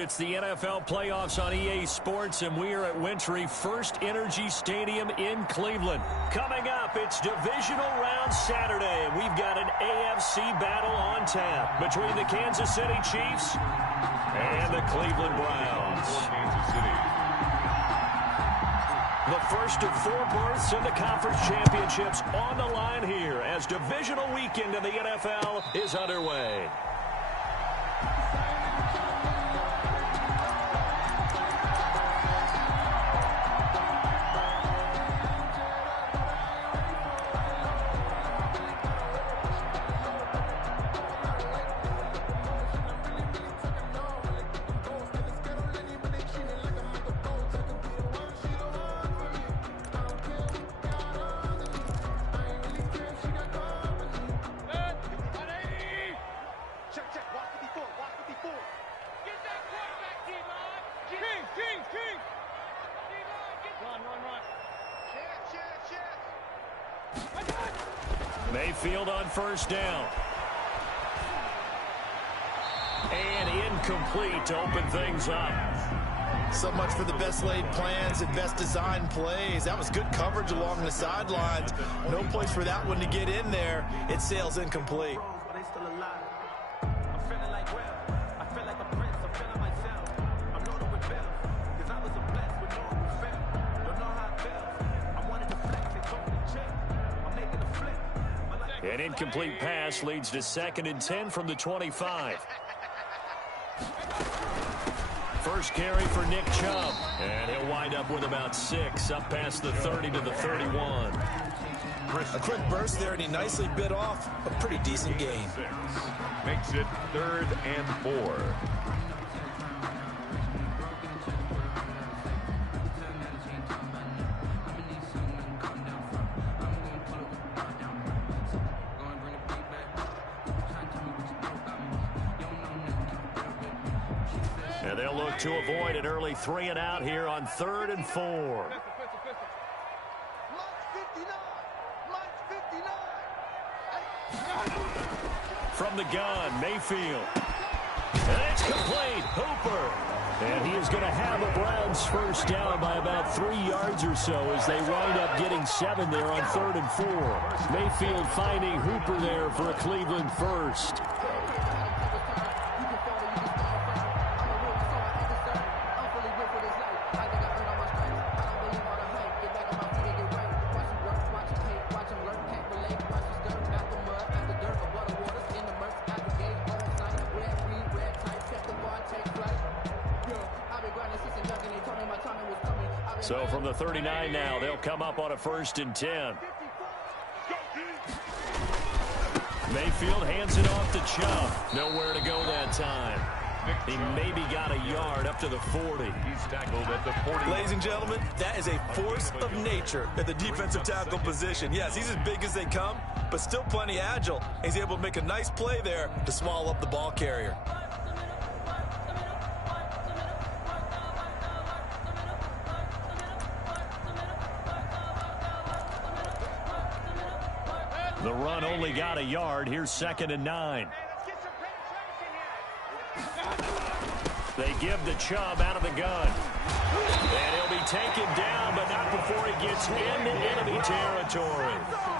It's the NFL playoffs on EA Sports, and we are at Wintry First Energy Stadium in Cleveland. Coming up, it's divisional round Saturday, and we've got an AFC battle on tap between the Kansas City Chiefs and the Cleveland Browns. The first of 4 berths in the conference championships on the line here as divisional weekend in the NFL is underway. Mayfield on first down. And incomplete to open things up. So much for the best laid plans and best designed plays. That was good coverage along the sidelines. No place for that one to get in there. It sails incomplete. An incomplete pass leads to 2nd and 10 from the 25. First carry for Nick Chubb. And he'll wind up with about 6 up past the 30 to the 31. A quick burst there, and he nicely bit off a pretty decent gain. Makes it 3rd and 4. And they'll look to avoid an early 3 and out here on 3rd and 4. From the gun, Mayfield. And it's complete. Hooper. And he is going to have a Browns first down by about 3 yards or so as they wind up getting 7 there on 3rd and 4. Mayfield finding Hooper there for a Cleveland first. So from the 39 now, they'll come up on a 1st and 10. Mayfield hands it off to Chubb. Nowhere to go that time. He maybe got a yard up to the 40. He's tackled at the 40. Ladies and gentlemen, that is a force of nature at the defensive tackle position. Yes, he's as big as they come, but still plenty agile. He's able to make a nice play there to swallow up the ball carrier. The run only got a yard. Here's 2nd and 9. They give the Chubb out of the gun. And he'll be taken down, but not before he gets into enemy territory.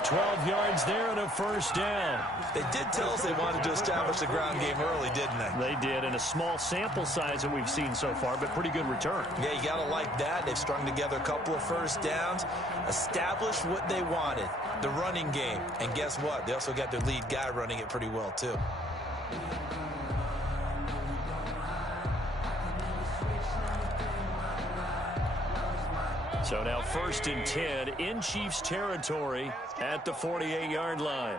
12 yards there and a first down. They did tell us they wanted to establish the ground game early, didn't they? They did, in a small sample size that we've seen so far, but pretty good return. Yeah, you got to like that. They've strung together a couple of first downs, established what they wanted, the running game. And guess what? They also got their lead guy running it pretty well, too. So now 1st and 10 in Chiefs territory at the 48-yard line.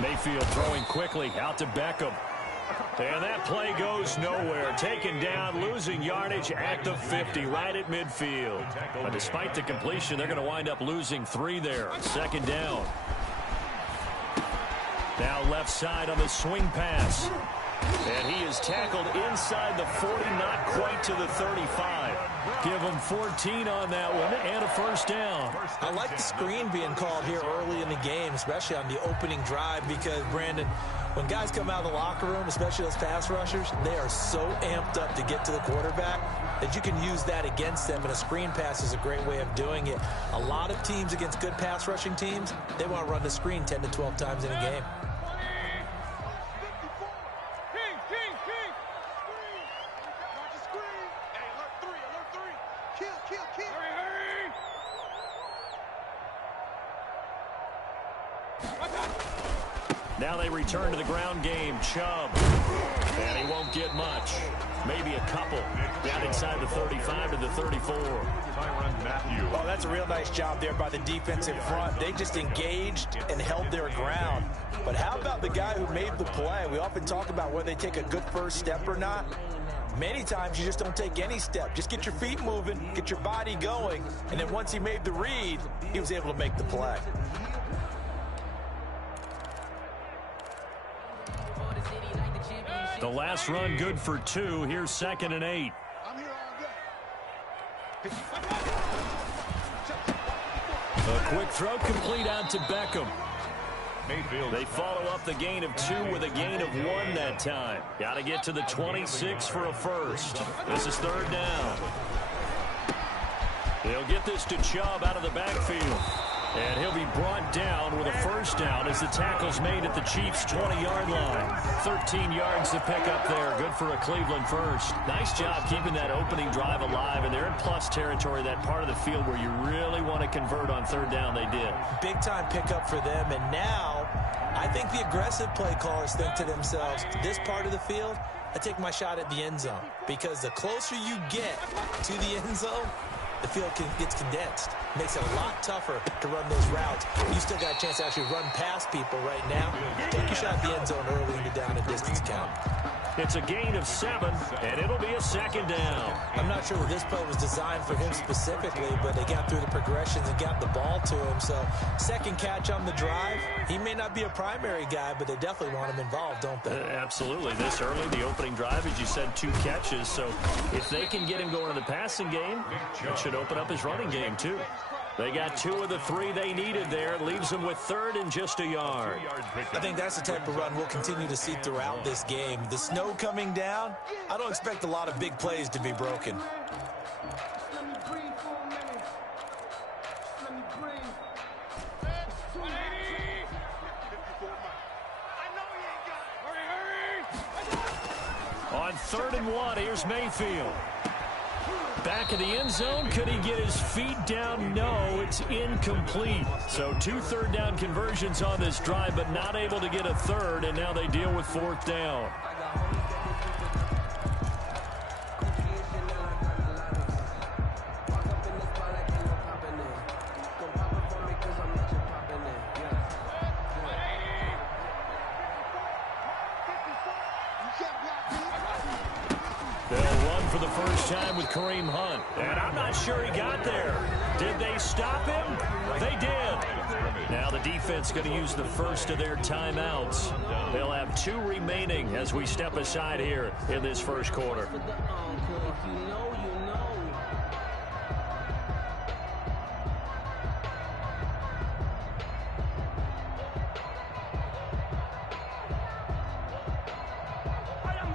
Mayfield throwing quickly out to Beckham. And that play goes nowhere. Taken down, losing yardage at the 50, right at midfield. But despite the completion, they're going to wind up losing 3 there. 2nd down. Now left side on the swing pass. And he is tackled inside the 40, not quite to the 35. Give him 14 on that one and a first down. I like the screen being called here early in the game, especially on the opening drive, because, Brandon, when guys come out of the locker room, especially those pass rushers, they are so amped up to get to the quarterback that you can use that against them, and a screen pass is a great way of doing it. A lot of teams against good pass rushing teams, they want to run the screen 10 to 12 times in a game. Now they return to the ground game. Chubb. And he won't get much. Maybe a couple. Down inside the 35 to the 34. Oh, that's a real nice job there by the defensive front. They just engaged and held their ground. But how about the guy who made the play? We often talk about whether they take a good first step or not. Many times you just don't take any step. Just get your feet moving, get your body going, and then once he made the read, he was able to make the play. The last run good for 2. Here's 2nd and 8. A quick throw complete out to Beckham. They follow up the gain of 2 with a gain of 1 that time. Got to get to the 26 for a first. This is 3rd down. They'll get this to Chubb out of the backfield. And he'll be brought down with a first down as the tackle's made at the Chiefs' 20-yard line. 13 yards to pick up there. Good for a Cleveland first. Nice job keeping that opening drive alive, and they're in plus territory, that part of the field where you really want to convert on 3rd down. They did. Big-time pickup for them, and now I think the aggressive play callers think to themselves, this part of the field, I take my shot at the end zone, because the closer you get to the end zone, the field gets condensed. Makes it a lot tougher to run those routes. You still got a chance to actually run past people right now. Take your shot at the end zone early in the down and distance count. It's a gain of 7, and it'll be a 2nd down. I'm not sure this play was designed for him specifically, but they got through the progressions and got the ball to him. So, second catch on the drive. He may not be a primary guy, but they definitely want him involved, don't they? Absolutely. This early, the opening drive, as you said, 2 catches. So, if they can get him going in the passing game, it should open up his running game, too. They got 2 of the 3 they needed there. It leaves them with 3rd and just a yard. I think that's the type of run we'll continue to see throughout this game. The snow coming down, I don't expect a lot of big plays to be broken. On 3rd and 1, here's Mayfield. Back of the end zone. Could he get his feet down? No, it's incomplete. So 2 3rd down conversions on this drive, but not able to get a 3rd, and now they deal with 4th down. For the first time with Kareem Hunt. And I'm not sure he got there. Did they stop him? They did. Now the defense going to use the first of their timeouts. They'll have 2 remaining as we step aside here in this first quarter.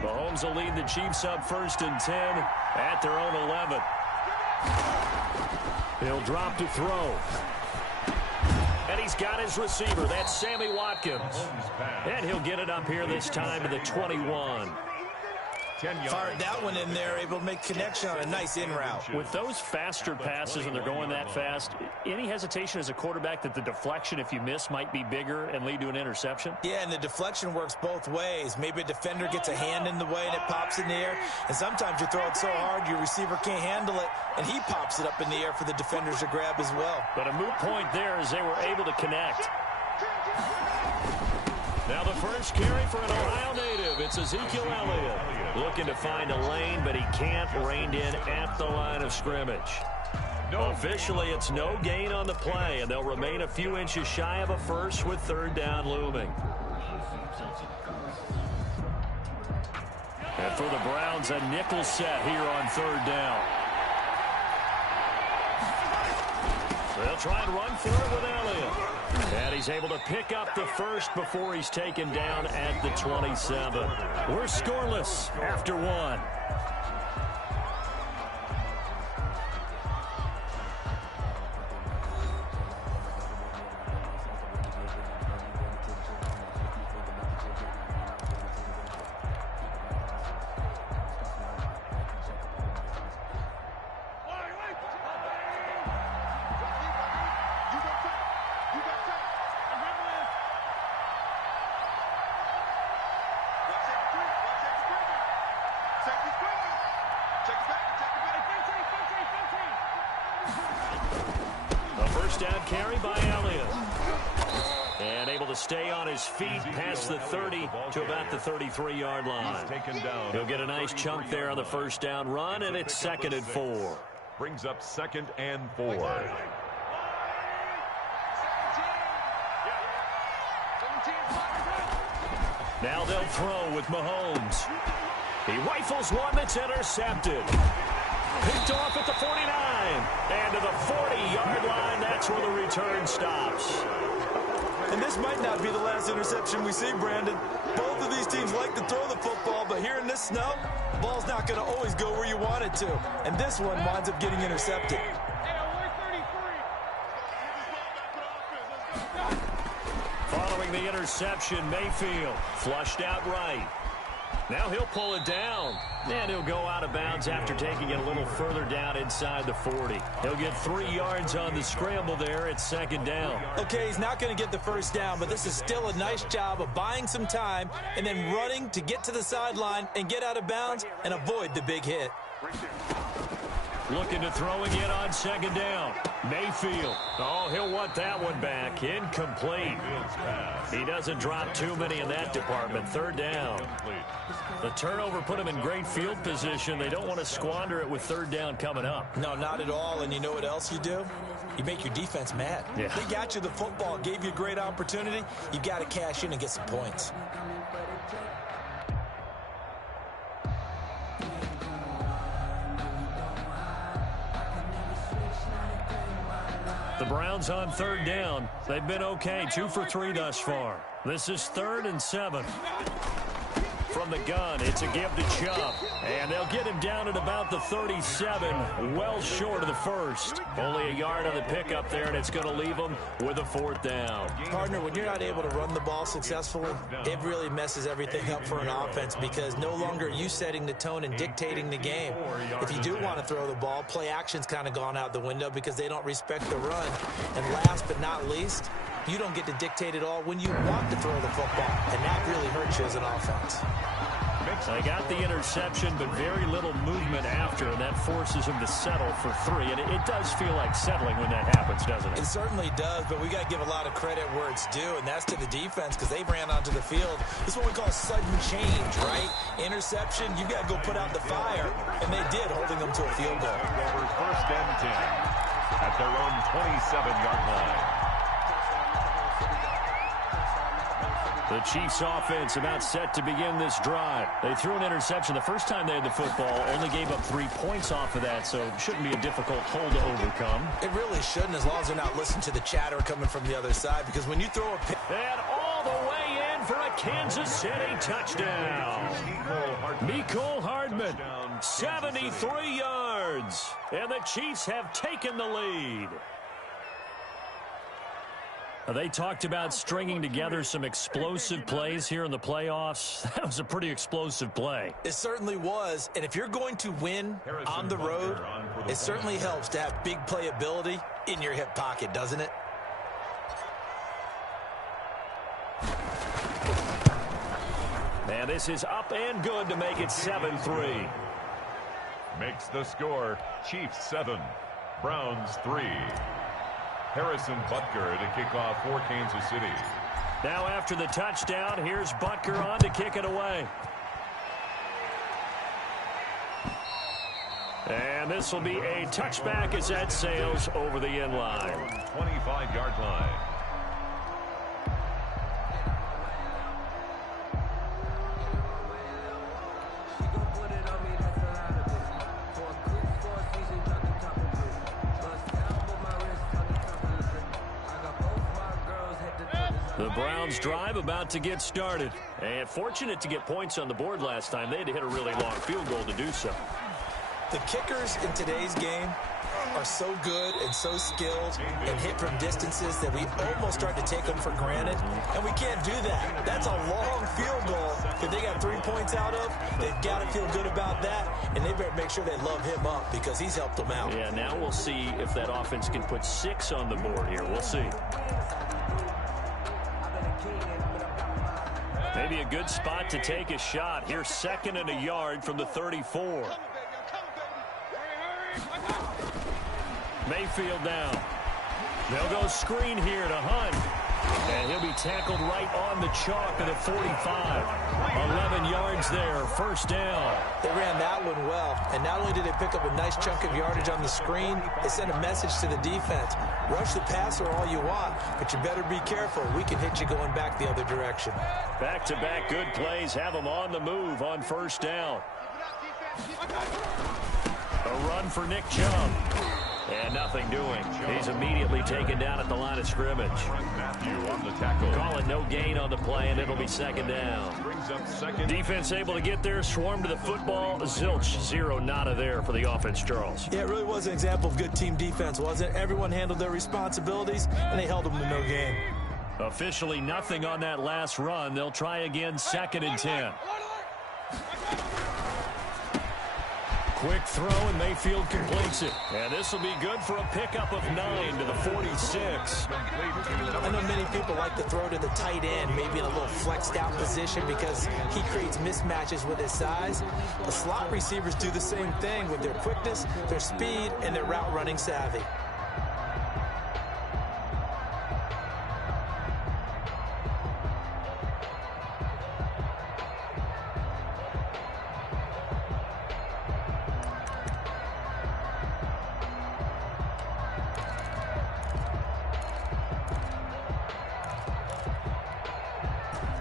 Mahomes will lead the Chiefs up 1st and 10 at their own 11. He'll drop to throw. And he's got his receiver. That's Sammy Watkins. And he'll get it up here this time to the 21. Fired that one in there, able to make connection on a nice in route. With those faster passes, when they're going that fast, any hesitation as a quarterback that the deflection, if you miss, might be bigger and lead to an interception? Yeah, and the deflection works both ways. Maybe a defender gets a hand in the way and it pops in the air. And sometimes you throw it so hard your receiver can't handle it, and he pops it up in the air for the defenders to grab as well. But a moot point there as they were able to connect. Now the first carry for an Ohio native. It's Ezekiel Elliott. Looking to find a lane, but he can't. Reined in at the line of scrimmage. Officially, it's no gain on the play, and they'll remain a few inches shy of a first with 3rd down looming. And for the Browns, a nickel set here on third down. They'll try and run for it with Elliott. And he's able to pick up the first before he's taken down at the 27. We're scoreless after one. Down carry by Elliott. And able to stay on his feet past the 30 to about the 33-yard line. He'll get a nice chunk there on the first down run, and it's 2nd and 4. Brings up 2nd and 4. Now they'll throw with Mahomes. He rifles one that's intercepted. Picked off at the 49. And to the 40-yard line, that's where the return stops. And this might not be the last interception we see, Brandon. Both of these teams like to throw the football, but here in this snow, the ball's not going to always go where you want it to. And this one winds up getting intercepted. Following the interception, Mayfield flushed out right. Now he'll pull it down, and he'll go out of bounds after taking it a little further down inside the 40. He'll get 3 yards on the scramble there at 2nd down. Okay, he's not going to get the first down, but this is still a nice job of buying some time and then running to get to the sideline and get out of bounds and avoid the big hit. Looking to throw again on 2nd down. Mayfield. Oh, he'll want that one back. Incomplete. He doesn't drop too many in that department. 3rd down. The turnover put him in great field position. They don't want to squander it with 3rd down coming up. No, not at all. And you know what else you do? You make your defense mad. Yeah. They got you the football, gave you a great opportunity. You got to cash in and get some points. The Browns on 3rd down. They've been okay, 2 for 3 thus far. This is 3rd and 7. From the gun, it's a give to Chubb. And they'll get him down at about the 37, well short of the first. Only a yard on the pickup there, and it's going to leave them with a 4th down. Partner, when you're not able to run the ball successfully, it really messes everything up for an offense because no longer are you setting the tone and dictating the game. If you do want to throw the ball, play action's kind of gone out the window because they don't respect the run. And last but not least, you don't get to dictate it all when you want to throw the football, and that really hurts you as an offense. They got the interception, but very little movement after, and that forces him to settle for 3. And it does feel like settling when that happens, doesn't it? It certainly does, but we got to give a lot of credit where it's due, and that's to the defense because they ran onto the field. This is what we call sudden change, right? Interception, you got to go put out the fire, and they did, holding them to a field goal. Over 1st and 10 at their own 27-yard line. The Chiefs offense about set to begin this drive. They threw an interception the first time they had the football, only gave up 3 points off of that, so it shouldn't be a difficult hole to overcome. It really shouldn't, as long as they're not listening to the chatter coming from the other side, because when you throw a pick... And all the way in for a Kansas City touchdown. Mecole Hardman, 73 yards, and the Chiefs have taken the lead. They talked about stringing together some explosive plays here in the playoffs. That was a pretty explosive play. It certainly was, and if you're going to win on the road, it certainly helps to have big playability in your hip pocket, doesn't it? And this is up and good to make it 7-3. Makes the score Chiefs 7, Browns 3. Harrison Butker to kick off for Kansas City. Now after the touchdown, here's Butker on to kick it away. And this will be a touchback as that sails over the end line. 25-yard line. Browns drive about to get started. And fortunate to get points on the board last time. They had to hit a really long field goal to do so. The kickers in today's game are so good and so skilled and hit from distances that we almost start to take them for granted. And we can't do that. That's a long field goal that they got 3 points out of. They've got to feel good about that, and they better make sure they love him up because he's helped them out. Yeah, now we'll see if that offense can put 6 on the board here. We'll see. Maybe a good spot to take a shot. Here's 2nd and a yard from the 34. Mayfield down. They'll go screen here to Hunt. And he'll be tackled right on the chalk of the 45. 11 yards there, 1st down. They ran that one well. And not only did they pick up a nice chunk of yardage on the screen, they sent a message to the defense. Rush the passer all you want, but you better be careful. We can hit you going back the other direction. Back-to-back good plays have them on the move on 1st down. A run for Nick Chubb. And nothing doing. He's immediately taken down at the line of scrimmage. Matthew on the tackle. Call it no gain on the play, and it'll be 2nd down. Brings up 2nd. Defense able to get there, swarm to the football. Zilch, 0, nada there for the offense, Charles. Yeah, it really was an example of good team defense, wasn't it? Everyone handled their responsibilities, and they held them to no gain. Officially nothing on that last run. They'll try again, 2nd and 10. Quick throw, and Mayfield completes it. And this will be good for a pickup of 9 to the 46. I know many people like to throw to the tight end, maybe in a little flexed out position because he creates mismatches with his size. The slot receivers do the same thing with their quickness, their speed, and their route running savvy.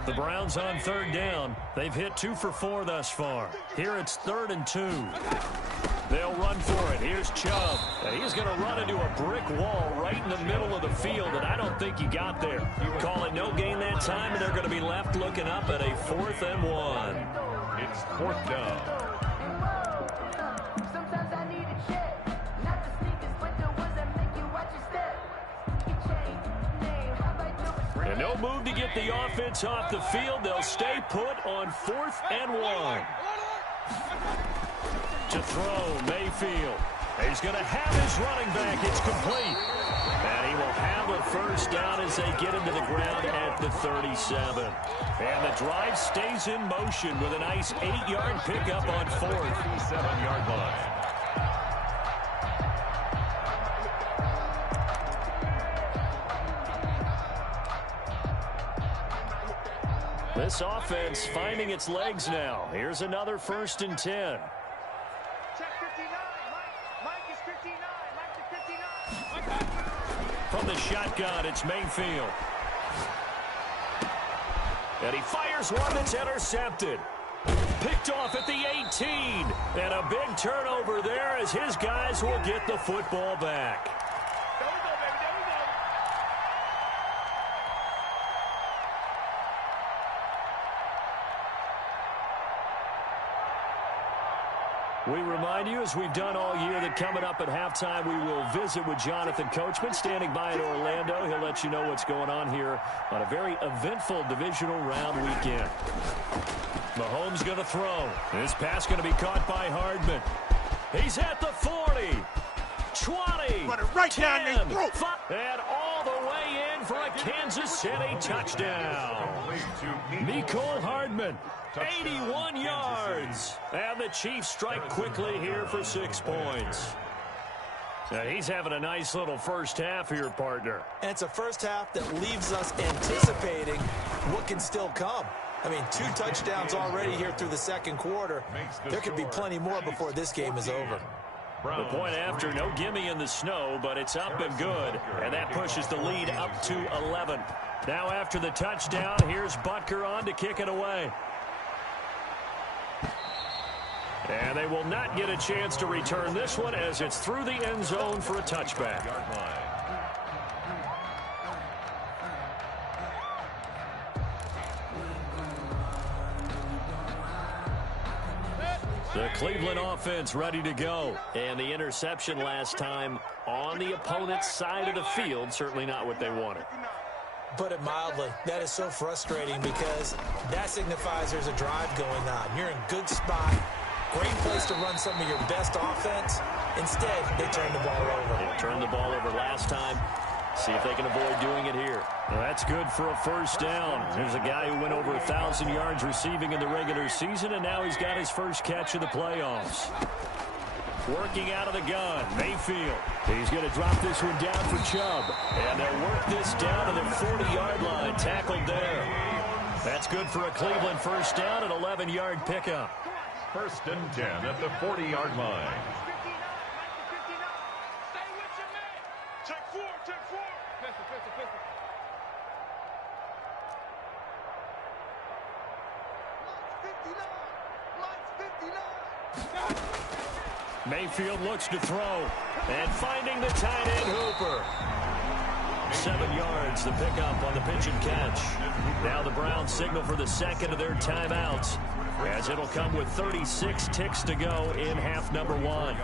The Browns on 3rd down. They've hit 2 for 4 thus far. Here it's 3rd and 2. They'll run for it. Here's Chubb. And he's going to run into a brick wall right in the middle of the field, and I don't think he got there. You call it no gain that time, and they're going to be left looking up at a 4th and 1. It's 4th down. And no move to get the offense off the field. They'll stay put on 4th and 1. To throw, Mayfield. He's going to have his running back. It's complete. And he will have a 1st down as they get him to the ground at the 37. And the drive stays in motion with a nice 8-yard pickup on 4th. 7-yard line. This offense finding its legs now. Here's another 1st and 10. From the shotgun, it's Mayfield. And he fires one that's intercepted. Picked off at the 18. And a big turnover there as his guys will get the football back. We remind you, as we've done all year, that coming up at halftime, we will visit with Jonathan Coachman, standing by in Orlando. He'll let you know what's going on here on a very eventful divisional round weekend. Mahomes going to throw. This pass going to be caught by Hardman. He's at the 40, 20, Run it right 10, down their throat. 5, and all the way in for a Kansas City touchdown. Mecole Hardman. 81 yards. And the Chiefs strike quickly here for 6 points. Now he's having a nice little first half here, partner. And it's a first half that leaves us anticipating what can still come. I mean, 2 touchdowns already here through the 2nd quarter. There could be plenty more before this game is over. The point after, no gimme in the snow, but it's up and good. And that pushes the lead up to 11. Now after the touchdown, here's Butker on to kick it away. And they will not get a chance to return this one as it's through the end zone for a touchback. The Cleveland offense ready to go. And the interception last time on the opponent's side of the field, certainly not what they wanted. Put it mildly, that is so frustrating because that signifies there's a drive going on. You're in good spot, great place to run some of your best offense. Instead, they turn the ball over. They turned the ball over last time. See if they can avoid doing it here. Well, that's good for a first down. There's a guy who went over 1,000 yards receiving in the regular season, and now he's got his first catch of the playoffs. Working out of the gun, Mayfield. He's going to drop this one down for Chubb. And they'll work this down to the 40-yard line, tackled there. That's good for a Cleveland first down, an 11-yard pickup. First and 10 at the 40-yard line. Mayfield looks to throw. And finding the tight end, Hooper. 7 yards, the pickup on the pitch and catch. Now the Browns signal for the second of their timeouts, as it'll come with 36 ticks to go in half number 1.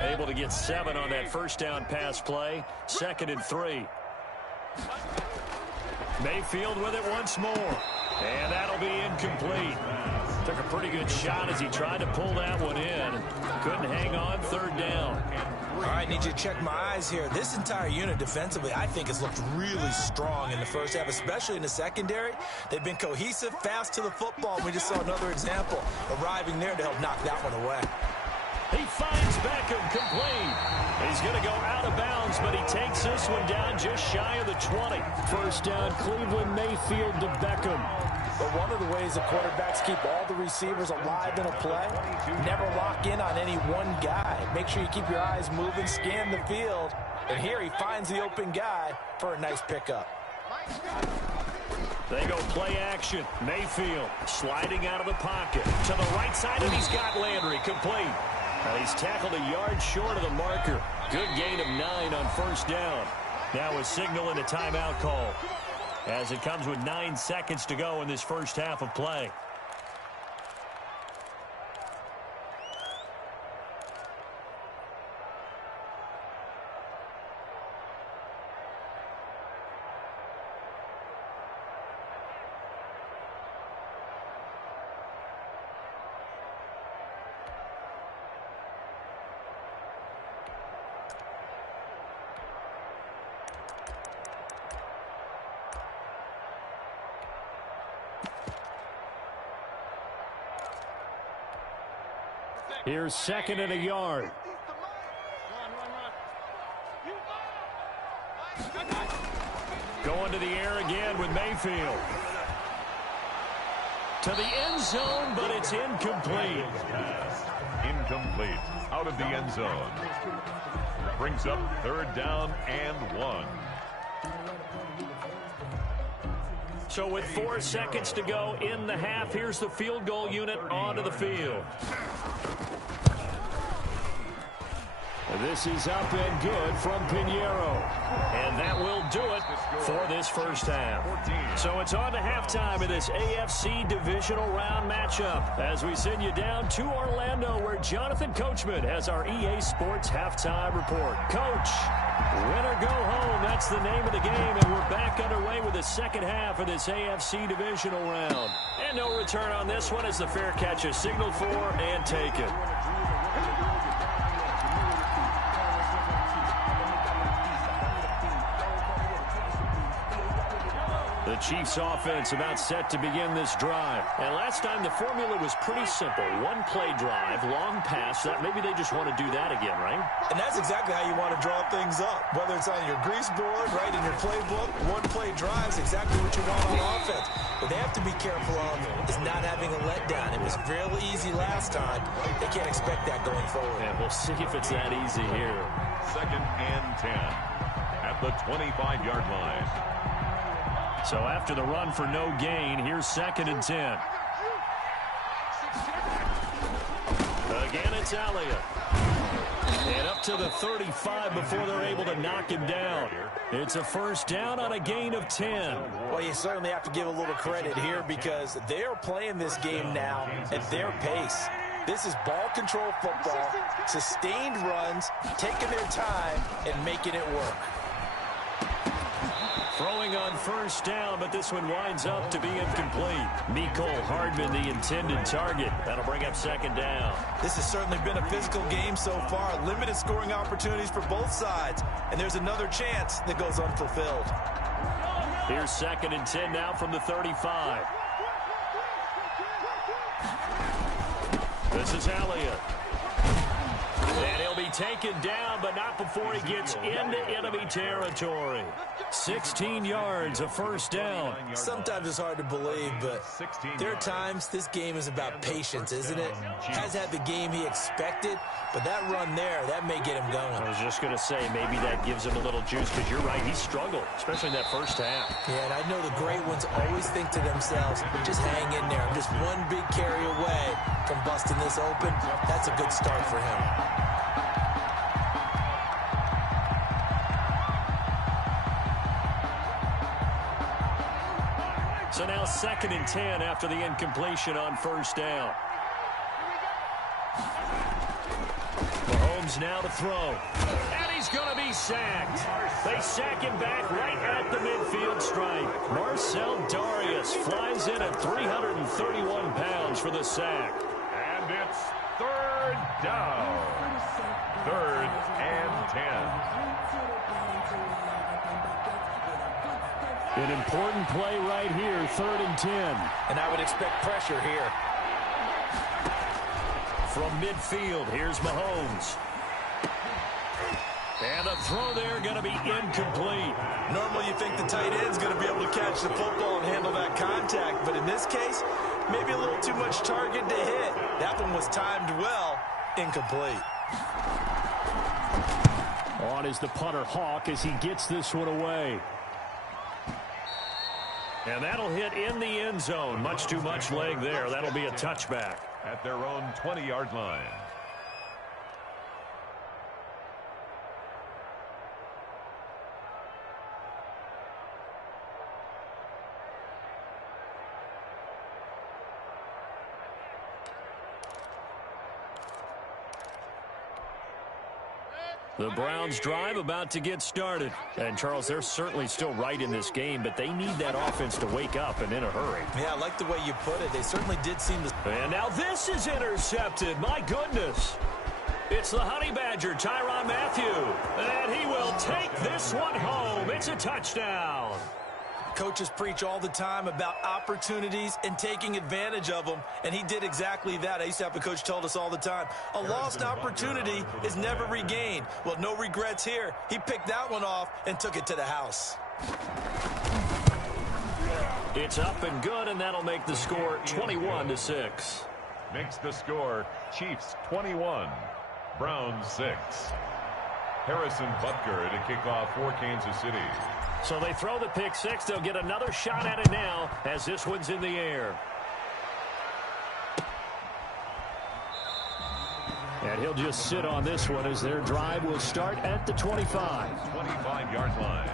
Able to get 7 on that first down pass play. 2nd and 3. Mayfield with it once more. And that'll be incomplete. Took a pretty good shot as he tried to pull that one in. Couldn't hang on, 3rd down. All right, need you to check my eyes here. This entire unit defensively, I think, has looked really strong in the first half, especially in the secondary. They've been cohesive, fast to the football. We just saw another example arriving there to help knock that one away. He finds Beckham, complete. He's going to go out of bounds, but he takes this one down just shy of the 20. First down, Cleveland, Mayfield to Beckham. But one of the ways the quarterbacks keep all the receivers alive in a play, never lock in on any one guy. Make sure you keep your eyes moving, scan the field. And here he finds the open guy for a nice pickup. They go play action. Mayfield sliding out of the pocket to the right side, and he's got Landry, complete. And he's tackled a yard short of the marker. Good gain of 9 on first down. Now a signal and a timeout call, as it comes with 9 seconds to go in this first half of play. Here's 2nd and a yard. Going to the air again with Mayfield. To the end zone, but it's incomplete. Incomplete. Out of the end zone. Brings up 3rd down and 1. So with 4 seconds to go in the half, here's the field goal unit onto the field. This is up and good from Pinheiro. And that will do it for this first half. So it's on to halftime of this AFC divisional round matchup, as we send you down to Orlando, where Jonathan Coachman has our EA Sports halftime report. Coach, win or go home, that's the name of the game, and we're back underway with the second half of this AFC divisional round. And no return on this one as the fair catch is signaled for and taken. The Chiefs offense about set to begin this drive. And last time the formula was pretty simple. One play drive, long pass. Maybe they just want to do that again, right? And that's exactly how you want to draw things up. Whether it's on your grease board, right, in your playbook, one play drive is exactly what you want on offense. What they have to be careful of is not having a letdown. It was real easy last time. They can't expect that going forward. And we'll see if it's that easy here. 2nd and 10 at the 25-yard line. So after the run for no gain, here's 2nd and 10. Again, it's Elliott. And up to the 35 before they're able to knock him down. It's a first down on a gain of 10. Well, you certainly have to give a little credit here because they're playing this game now at their pace. This is ball control football, sustained runs, taking their time, and making it work. Throwing on first down, but this one winds up to be incomplete. Mecole Hardman, the intended target. That'll bring up second down. This has certainly been a physical game so far. Limited scoring opportunities for both sides. And there's another chance that goes unfulfilled. Here's second and 10 now from the 35. This is Elliott. And he'll be taken down, but not before he gets into enemy territory. 16 yards, a first down. Sometimes it's hard to believe, but there are times this game is about patience, isn't it? Has had the game he expected, but that run there, that may get him going. I was just going to say, maybe that gives him a little juice, because you're right, he struggled, especially in that first half. Yeah, and I know the great ones always think to themselves, just hang in there. I'm just one big carry away from busting this open. That's a good start for him. So now second and 10 after the incompletion on first down. Mahomes now to throw. And he's going to be sacked. They sack him back right at the midfield stripe. Marcel Darius flies in at 331 pounds for the sack. And it's third down. Third and 10. An important play right here, third and 10. And I would expect pressure here. From midfield, here's Mahomes. And the throw there going to be incomplete. Normally you think the tight end's going to be able to catch the football and handle that contact, but in this case, maybe a little too much target to hit. That one was timed well, incomplete. On is the punter Hawk as he gets this one away. And that'll hit in the end zone. Much too much leg there. That'll be a touchback. At their own 20-yard line. The Browns drive about to get started. And, Charles, they're certainly still right in this game, but they need that offense to wake up and in a hurry. Yeah, I like the way you put it. They certainly did seem to... And now this is intercepted. My goodness. It's the Honey Badger, Tyrann Mathieu. And he will take this one home. It's a touchdown. Coaches preach all the time about opportunities and taking advantage of them, and he did exactly that. I used to have a coach told us all the time, a lost opportunity is never regained. Well, no regrets here. He picked that one off and took it to the house. It's up and good, and that'll make the score 21-6. Makes the score Chiefs 21, Browns 6. Harrison Butker to kick off for Kansas City. So they throw the pick six. They'll get another shot at it now as this one's in the air. And he'll just sit on this one as their drive will start at the 25. 25-yard line.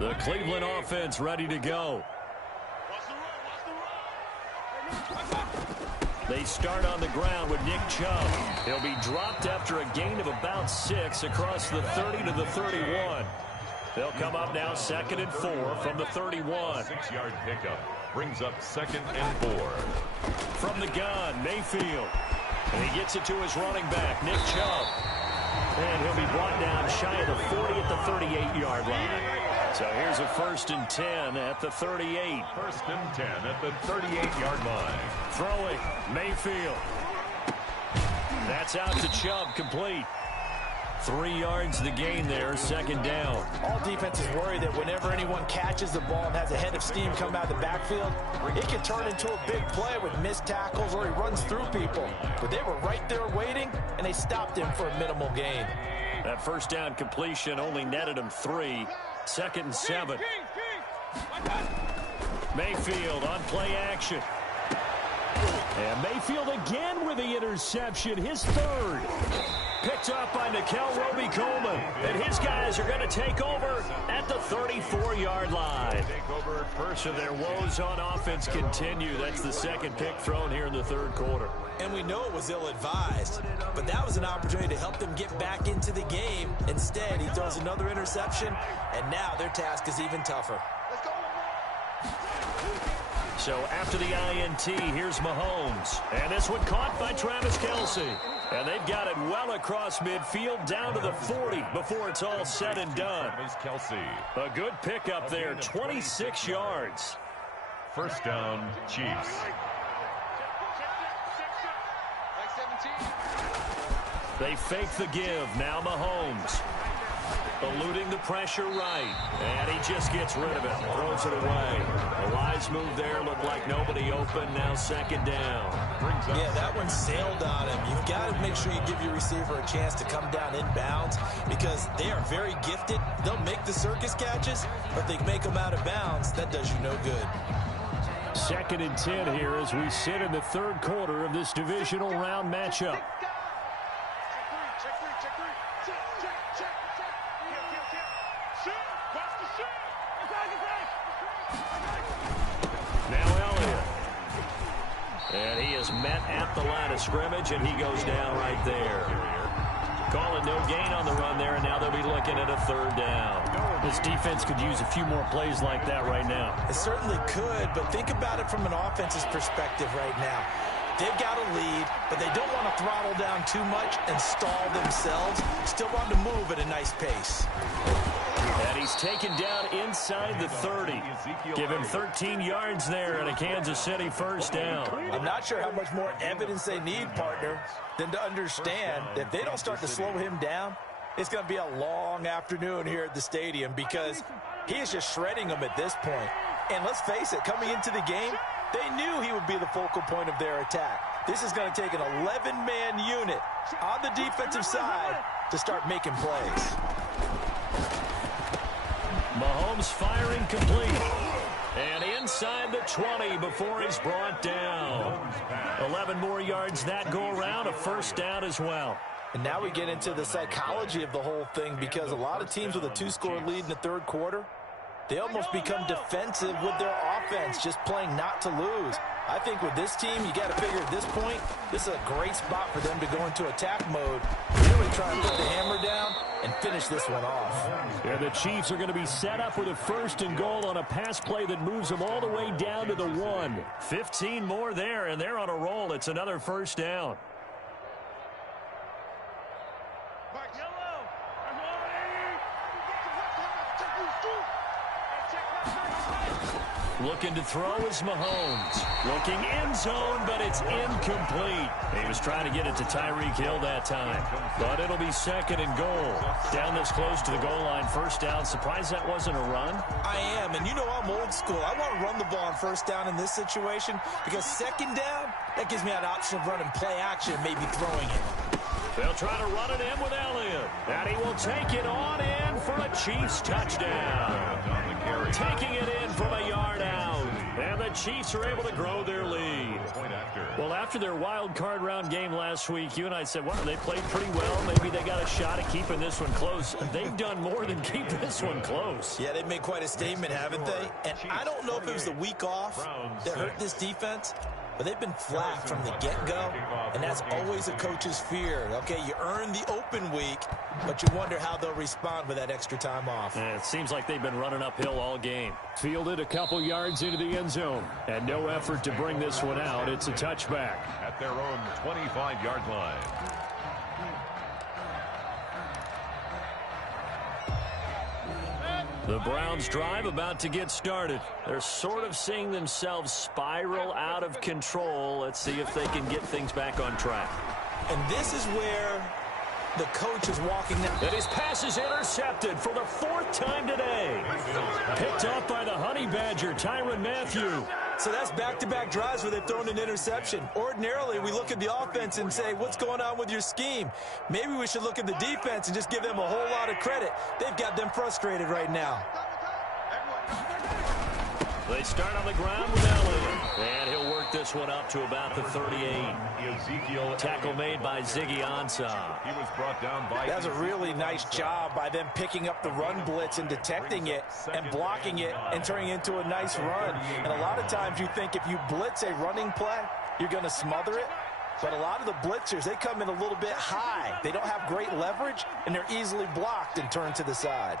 The Cleveland offense ready to go. They start on the ground with Nick Chubb. He'll be dropped after a gain of about 6 across the 30 to the 31. They'll come up now 2nd and 4 from the 31. 6-yard pickup brings up 2nd and 4. From the gun, Mayfield. And he gets it to his running back, Nick Chubb. And he'll be brought down shy of the 40 at the 38-yard line. So here's a 1st and 10 at the 38. 1st and 10 at the 38-yard line. Throwing, Mayfield. That's out to Chubb, complete. 3 yards the gain there, second down. All defenses worry that whenever anyone catches the ball and has a head of steam come out of the backfield, it can turn into a big play with missed tackles or he runs through people. But they were right there waiting, and they stopped him for a minimal gain. That first down completion only netted him 3. Second and 7. Mayfield on play action. And Mayfield again with the interception, his third. Picked up by Nickel Roby-Coleman. And his guys are going to take over at the 34-yard line. So their woes on offense continue. That's the second pick thrown here in the third quarter. And we know it was ill-advised, but that was an opportunity to help them get back into the game. Instead, he throws another interception, and now their task is even tougher. So after the INT, here's Mahomes. And this one caught by Travis Kelce. And they've got it well across midfield down to the 40 before it's all said and done. A good pickup there, 26 yards. First down, Chiefs. They fake the give. Now Mahomes. Eluding the pressure right. And he just gets rid of it. Throws it away. A wise move there. Looked like nobody open. Now second down. Yeah, that one sailed on him. You've got to make sure you give your receiver a chance to come down inbounds because they are very gifted. They'll make the circus catches, but they make them out of bounds. That does you no good. Second and 10 here as we sit in the third quarter of this divisional round matchup. And he is met at the line of scrimmage, and he goes down right there. Calling no gain on the run there, and now they'll be looking at a third down. This defense could use a few more plays like that right now. It certainly could, but think about it from an offense's perspective right now. They've got a lead, but they don't want to throttle down too much and stall themselves. Still want to move at a nice pace. And he's taken down inside the 30. Give him 13 yards there and a Kansas City first down. I'm not sure how much more evidence they need, partner, than to understand that if they don't start to slow him down, it's going to be a long afternoon here at the stadium because he is just shredding them at this point. And let's face it, coming into the game, they knew he would be the focal point of their attack. This is going to take an 11-man unit on the defensive side to start making plays. Mahomes firing complete. And inside the 20 before he's brought down. 11 more yards that go around, a first down as well. And now we get into the psychology of the whole thing because a lot of teams with a 2-score lead in the third quarter, they almost become defensive with their offense, just playing not to lose. I think with this team, you got to figure at this point, this is a great spot for them to go into attack mode, really try and put the hammer down and finish this one off. And the Chiefs are going to be set up with a first and goal on a pass play that moves them all the way down to the 1. 15 more there, and they're on a roll. It's another first down. Looking to throw is Mahomes. Looking end zone, but it's incomplete. He was trying to get it to Tyreek Hill that time. But it'll be second and goal. Down this close to the goal line, first down. Surprised that wasn't a run? I am, and you know I'm old school. I want to run the ball on first down in this situation because second down, that gives me an option of running play action, maybe throwing it. They'll try to run it in with Elliott. And he will take it on in for a Chiefs touchdown. Taking it in from a yard out. And the Chiefs are able to grow their lead. Well, after their wild card round game last week, you and I said, well, they played pretty well. Maybe they got a shot at keeping this one close. They've done more than keep this one close. Yeah, they've made quite a statement, haven't they? And I don't know if it was the week off that hurt this defense, but they've been flat from the get-go, and that's always a coach's fear. Okay, you earn the open week, but you wonder how they'll respond with that extra time off. Yeah, it seems like they've been running uphill all game. Fielded a couple yards into the end zone, and no effort to bring this one out. It's a touchback. At their own 25-yard line. The Browns drive about to get started. They're sort of seeing themselves spiral out of control. Let's see if they can get things back on track. And this is where the coach is walking down. And his pass is intercepted for the 4th time today. Picked off by the Honey Badger, Tyrann Mathieu. So that's back-to-back drives where they've thrown an interception. Ordinarily, we look at the offense and say, what's going on with your scheme? Maybe we should look at the defense and just give them a whole lot of credit. They've got them frustrated right now. They start on the ground with Elliott. And he'll work this one up to about the 38. Tackle made by Ziggy Ansah. He was brought down by... That's a really nice job by them picking up the run blitz and detecting it and blocking it and turning it into a nice run. And a lot of times you think if you blitz a running play, you're going to smother it. But a lot of the blitzers, they come in a little bit high. They don't have great leverage, and they're easily blocked and turned to the side.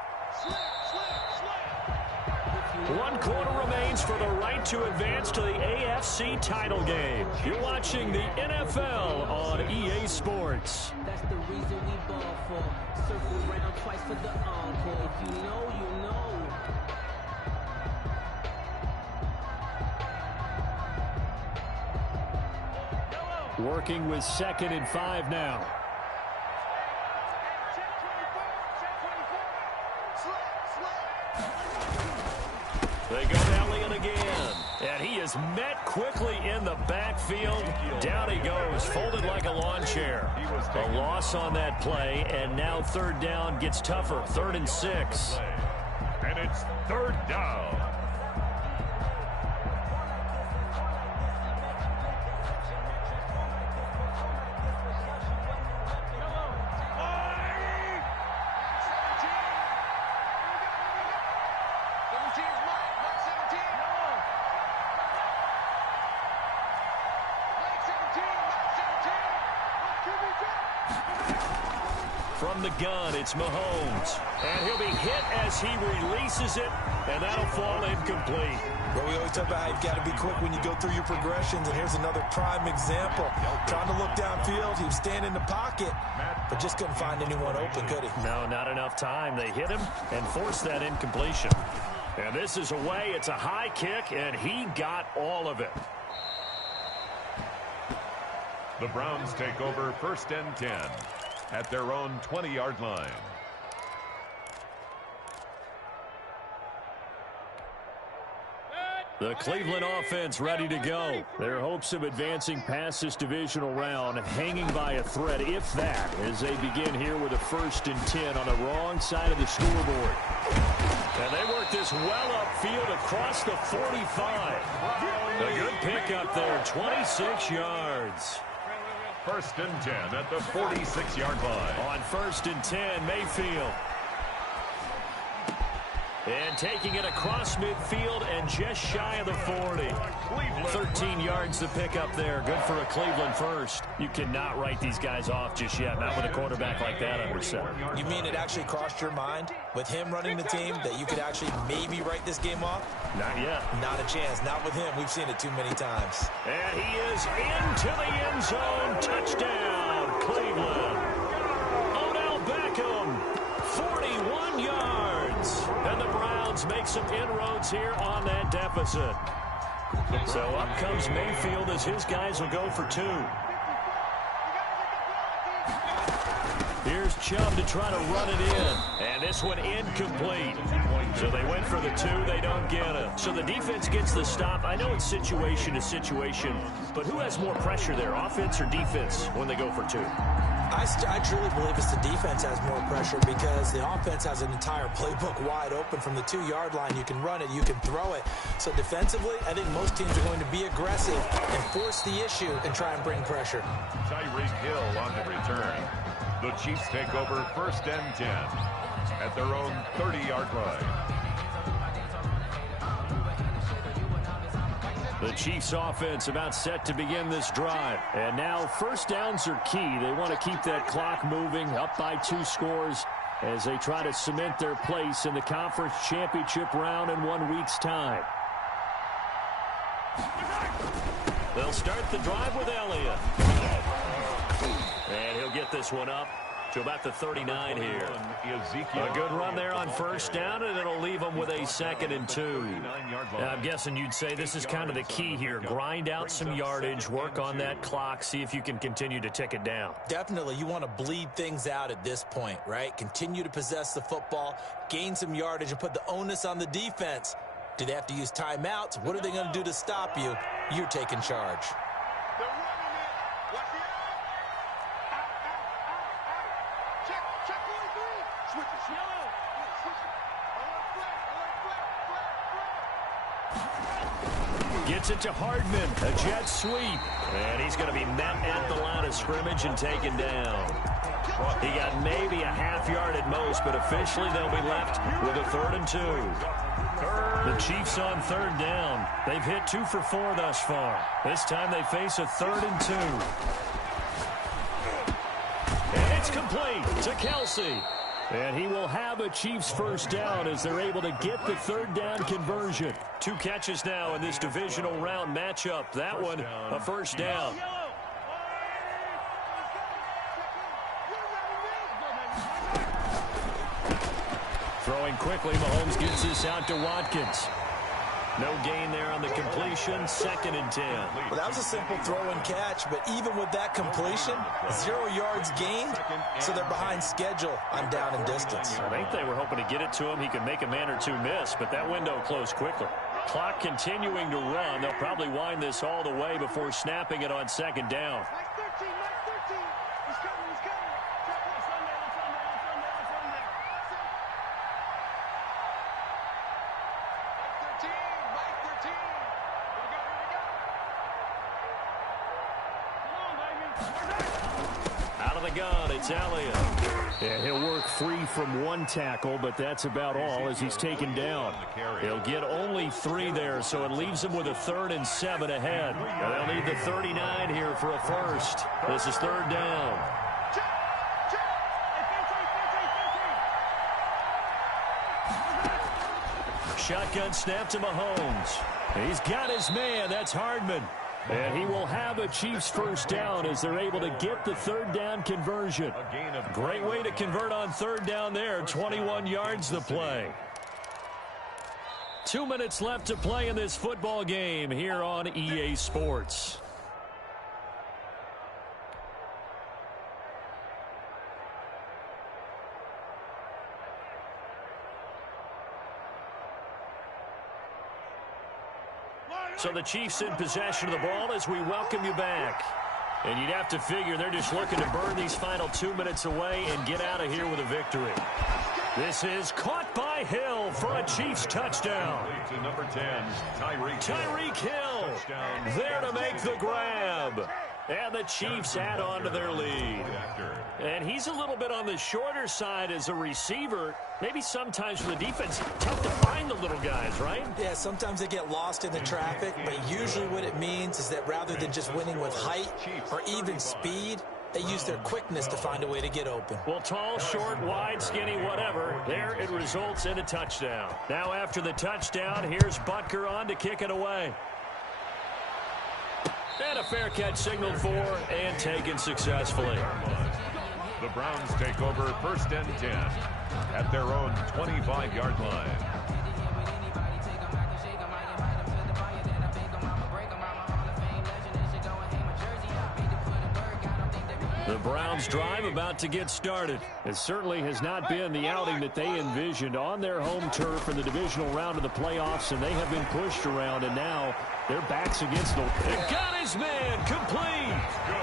1 quarter remains for the right to advance to the AFC title game. You're watching the NFL on EA Sports. That's the reason we ball for. Circle around twice for the encore. If you know, you know. Working with 2nd and 5 now. They go to Elliott again. And he is met quickly in the backfield. Down he goes, folded like a lawn chair. A loss on that play, and now 3rd down gets tougher. 3rd and 6. And it's 3rd down. From the gun, it's Mahomes. And he'll be hit as he releases it, and that'll fall incomplete. Well, we always talk about how you've got to be quick when you go through your progressions, and here's another prime example. Trying to look downfield, he was standing in the pocket, but just couldn't find anyone open, could he? No, not enough time. They hit him and forced that incompletion. And this is away. It's a high kick, and he got all of it. The Browns take over 1st and 10 at their own 20-yard line. The Cleveland offense ready to go. Their hopes of advancing past this divisional round hanging by a thread, if that, as they begin here with a 1st and 10 on the wrong side of the scoreboard. And they work this well upfield across the 45. A good pickup there, 26 yards. 1st and 10 at the 46-yard line. On 1st and 10, Mayfield. And taking it across midfield and just shy of the 40. 13 yards to pick up there. Good for a Cleveland first. You cannot write these guys off just yet, not with a quarterback like that under center. You mean it actually crossed your mind with him running the team that you could actually maybe write this game off? Not yet. Not a chance. Not with him. We've seen it too many times. And he is into the end zone. Touchdown, Cleveland. Odell Beckham, 41 yards. And the Browns make some inroads here on that deficit. So up comes Mayfield as his guys will go for 2. Here's Chubb to try to run it in. And this one incomplete. So they went for the 2. They don't get it. So the defense gets the stop. I know it's situation to situation, but who has more pressure there, offense or defense, when they go for 2? I truly believe it's the defense has more pressure because the offense has an entire playbook wide open from the 2-yard line. You can run it, you can throw it. So defensively, I think most teams are going to be aggressive and force the issue and try and bring pressure. Tyreek Hill on the return. The Chiefs take over 1st and 10 at their own 30-yard line. The Chiefs offense about set to begin this drive. And now 1st downs are key. They want to keep that clock moving, up by 2 scores as they try to cement their place in the conference championship round in 1 week's time. They'll start the drive with Elliott. And he'll get this one up to about the 39 here. A good run there on first down, and it'll leave them with a 2nd and 2. Now, I'm guessing you'd say this is kind of the key here. Grind out some yardage, work on that clock, see if you can continue to tick it down. Definitely, you want to bleed things out at this point, right? Continue to possess the football, gain some yardage, and put the onus on the defense. Do they have to use timeouts? What are they going to do to stop you? You're taking charge. Gets it to Hardman, a jet sweep. And he's going to be met at the line of scrimmage and taken down. He got maybe a half yard at most, but officially they'll be left with a 3rd and 2. The Chiefs on 3rd down. They've hit 2 for 4 thus far. This time they face a 3rd and 2. And it's complete to Kelsey. And he will have a Chiefs first down as they're able to get the 3rd down conversion. 2 catches now in this divisional round matchup. That one, a first down. Throwing quickly, Mahomes gets this out to Watkins. No gain there on the completion, 2nd and 10. Well, that was a simple throw and catch, but even with that completion, 0 yards gained, so they're behind schedule on down and distance. I think they were hoping to get it to him. He could make a man or 2 miss, but that window closed quickly. Clock continuing to run. They'll probably wind this all the way before snapping it on 2nd down. Out of the gun, it's Elliott. And he'll work free from 1 tackle, but that's about all as he's taken down. He'll get only 3 there, so it leaves him with a 3rd and 7 ahead. And they'll need the 39 here for a first. This is 3rd down. Shotgun snap to Mahomes. He's got his man. That's Hardman. And he will have a Chiefs first down as they're able to get the 3rd down conversion. Great way to convert on 3rd down there. 21 yards the play. 2 minutes left to play in this football game here on EA Sports. So the Chiefs in possession of the ball as we welcome you back. And you'd have to figure they're just looking to burn these final 2 minutes away and get out of here with a victory. This is caught by Hill for a Chiefs touchdown. To number 10, Tyreek Hill there to make the grab. And the Chiefs add on to their lead. And he's a little bit on the shorter side as a receiver. Maybe sometimes for the defense, tough to find the little guys, right? Yeah, sometimes they get lost in the traffic, but usually what it means is that rather than just winning with height or even speed, they use their quickness to find a way to get open. Well, tall, short, wide, skinny, whatever. There it results in a touchdown. Now after the touchdown, here's Butker on to kick it away. And a fair catch signaled for and taken successfully. The Browns take over 1st and 10 at their own 25-yard line. The Browns drive about to get started. It certainly has not been the outing that they envisioned on their home turf in the divisional round of the playoffs, and they have been pushed around, and now their backs against the... They've got his man complete.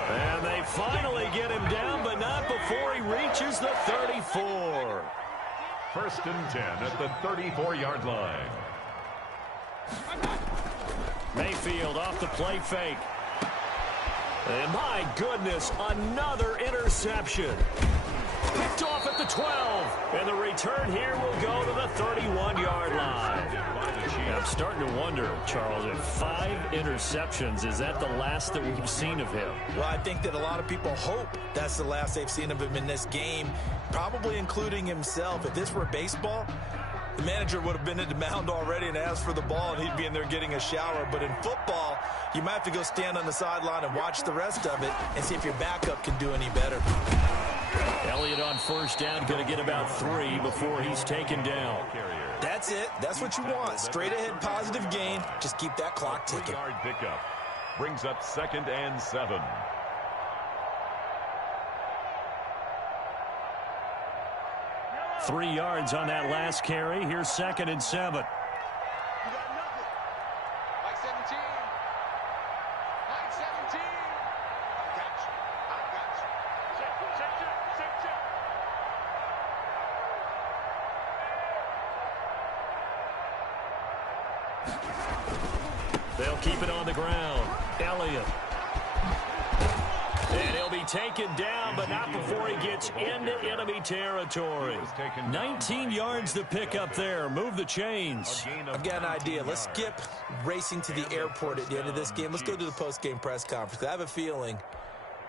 And they finally get him down, but not before he reaches the 34. 1st and 10 at the 34-yard line. Mayfield off the play fake. And my goodness, another interception. Picked off at the 12. And the return here will go to the 31-yard line. I'm starting to wonder, Charles, if 5 interceptions, is that the last that we've seen of him? Well, I think that a lot of people hope that's the last they've seen of him in this game, probably including himself. If this were baseball, the manager would have been at the mound already and asked for the ball, and he'd be in there getting a shower. But in football, you might have to go stand on the sideline and watch the rest of it and see if your backup can do any better. Elliott on first down, going to get about 3 before he's taken down. That's it. That's what you want. Straight ahead positive gain. Just keep that clock ticking. Yard pickup brings up 2nd and 7. Three yards on that last carry. Here's 2nd and 7. They'll keep it on the ground. Elliott. And he'll be taken down, but not before he gets into enemy territory. 19 yards to pick up there. Move the chains. I've got an idea. Let's skip racing to the airport at the end of this game. Let's go to the post-game press conference. I have a feeling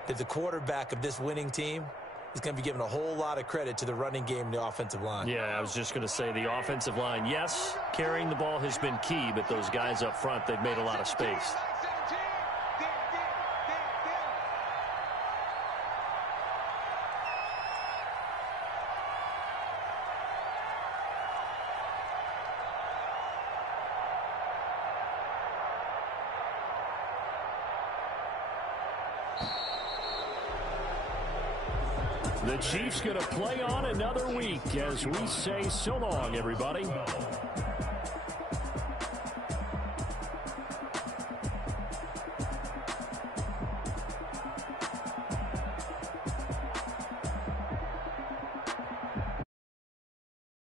that the quarterback of this winning team is going to be giving a whole lot of credit to the running game and the offensive line. Yeah, I was just going to say the offensive line, yes, carrying the ball has been key, but those guys up front, they've made a lot of space. The Chiefs going to play on another week as we say so long, everybody.